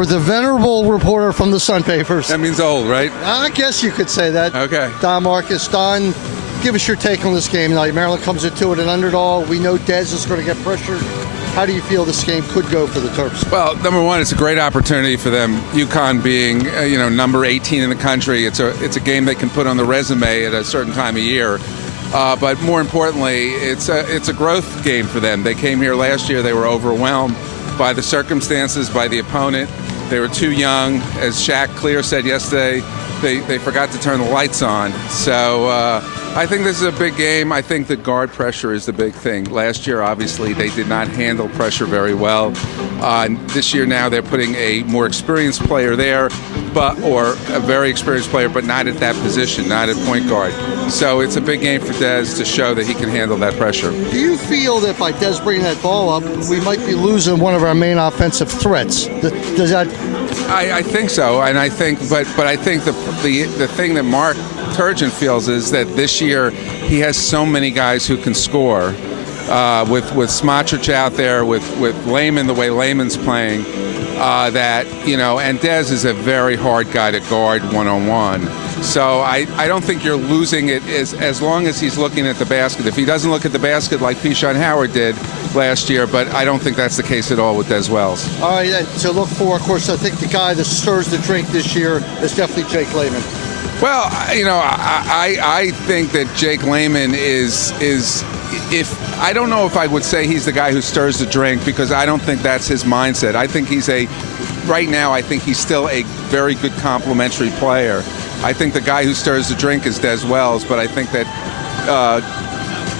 The venerable reporter from the Sun Papers. That means old, right? I guess you could say that. Okay. Don Markus. Don, give us your take on this game tonight. Maryland comes into it an underdog. We know Dez is going to get pressured. How do you feel this game could go for the Terps? Well, number one, it's a great opportunity for them. UConn being, number 18 in the country, it's a game they can put on the resume at a certain time of year. But more importantly, it's a growth game for them. They came here last year. They were overwhelmed by the circumstances, by the opponent. They were too young. As Shaq Clear said yesterday, they forgot to turn the lights on. So I think this is a big game. I think the guard pressure is the big thing. Last year, obviously, they did not handle pressure very well. This year now they're putting a more experienced player there, or a very experienced player, but not at that position, not at point guard. So it's a big game for Dez to show that he can handle that pressure. Do you feel that by Dez bringing that ball up, we might be losing one of our main offensive threats? Does that? I think so, and I think, but I think the thing that Mark Turgeon feels is that this year he has so many guys who can score. With Smotrich out there, with Layman, the way Layman's playing, and Dez is a very hard guy to guard one-on-one. So I don't think you're losing it as long as he's looking at the basket. If he doesn't look at the basket like Pishon Howard did last year, but I don't think that's the case at all with Dez Wells. All right, to look for, of course, I think the guy that stirs the drink this year is definitely Jake Layman. Well, I think that Jake Layman is I don't know if I would say he's the guy who stirs the drink, because I don't think that's his mindset. I think right now I think he's still a very good complementary player. I think the guy who stirs the drink is Dez Wells, but I think that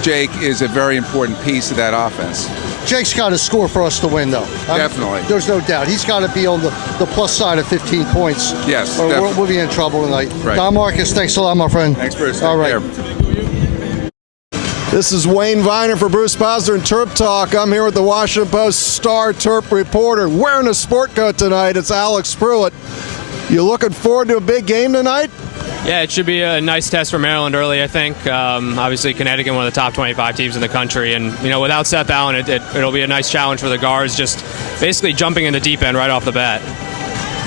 Jake is a very important piece of that offense. Jake's got to score for us to win, though. Definitely. There's no doubt. He's got to be on the plus side of 15 points. Yes, or we'll be in trouble tonight. Right. Don Markus, thanks a lot, my friend. Thanks, Bruce. All right. This is Wayne Viener for Bruce Posner and TerpTalk. I'm here with the Washington Post star Terp reporter. Wearing a sport coat tonight, it's Alex Prewitt. You looking forward to a big game tonight? Yeah, it should be a nice test for Maryland early, I think. Obviously, Connecticut, one of the top 25 teams in the country. And, without Seth Allen, it'll be a nice challenge for the guards, just basically jumping in the deep end right off the bat.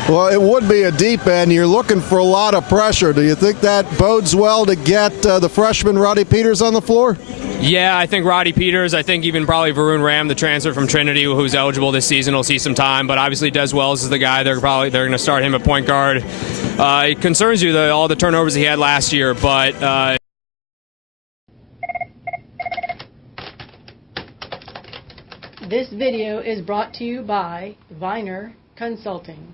Well, it would be a deep end. You're looking for a lot of pressure. Do you think that bodes well to get the freshman Roddy Peters on the floor? Yeah, I think Roddy Peters, I think even probably Varun Ram, the transfer from Trinity, who's eligible this season, will see some time. But obviously, Dez Wells is the guy. They're going to start him at point guard. It concerns you, all the turnovers he had last year, but... This video is brought to you by Viener Consulting.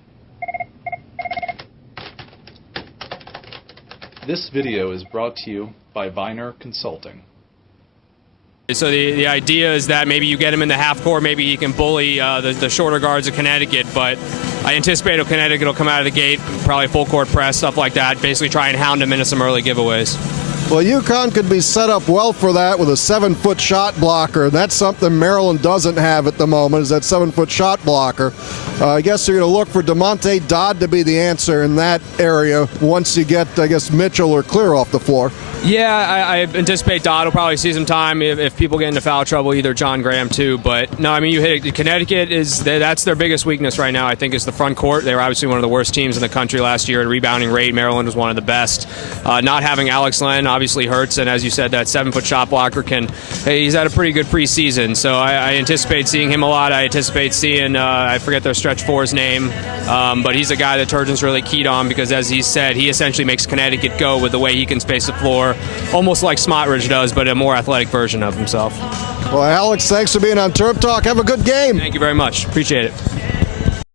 This video is brought to you by Viener Consulting. So the idea is that maybe you get him in the half court, maybe he can bully the shorter guards of Connecticut, but I anticipate Connecticut will come out of the gate, probably full court press, stuff like that, basically try and hound him into some early giveaways. Well, UConn could be set up well for that with a 7-foot shot blocker, and that's something Maryland doesn't have at the moment, is that 7-foot shot blocker. I guess you're going to look for DeMonte Dodd to be the answer in that area once you get, I guess, Mitchell or Clear off the floor. Yeah, I anticipate Dodd will probably see some time if people get into foul trouble, either John Graham too. But no, I mean, you hit it. Connecticut that's their biggest weakness right now, I think, is the front court. They were obviously one of the worst teams in the country last year at rebounding rate. Maryland was one of the best. Not having Alex Len obviously hurts, and as you said, that 7-foot shot blocker he's had a pretty good preseason. So I anticipate seeing him a lot. I anticipate seeing, I forget their stretch four's name, but he's a guy that Turgeon's really keyed on because, as he said, he essentially makes Connecticut go with the way he can space the floor. Almost like Smotrich does, but a more athletic version of himself. Well, Alex, thanks for being on TerpTalk. Have a good game. Thank you very much. Appreciate it.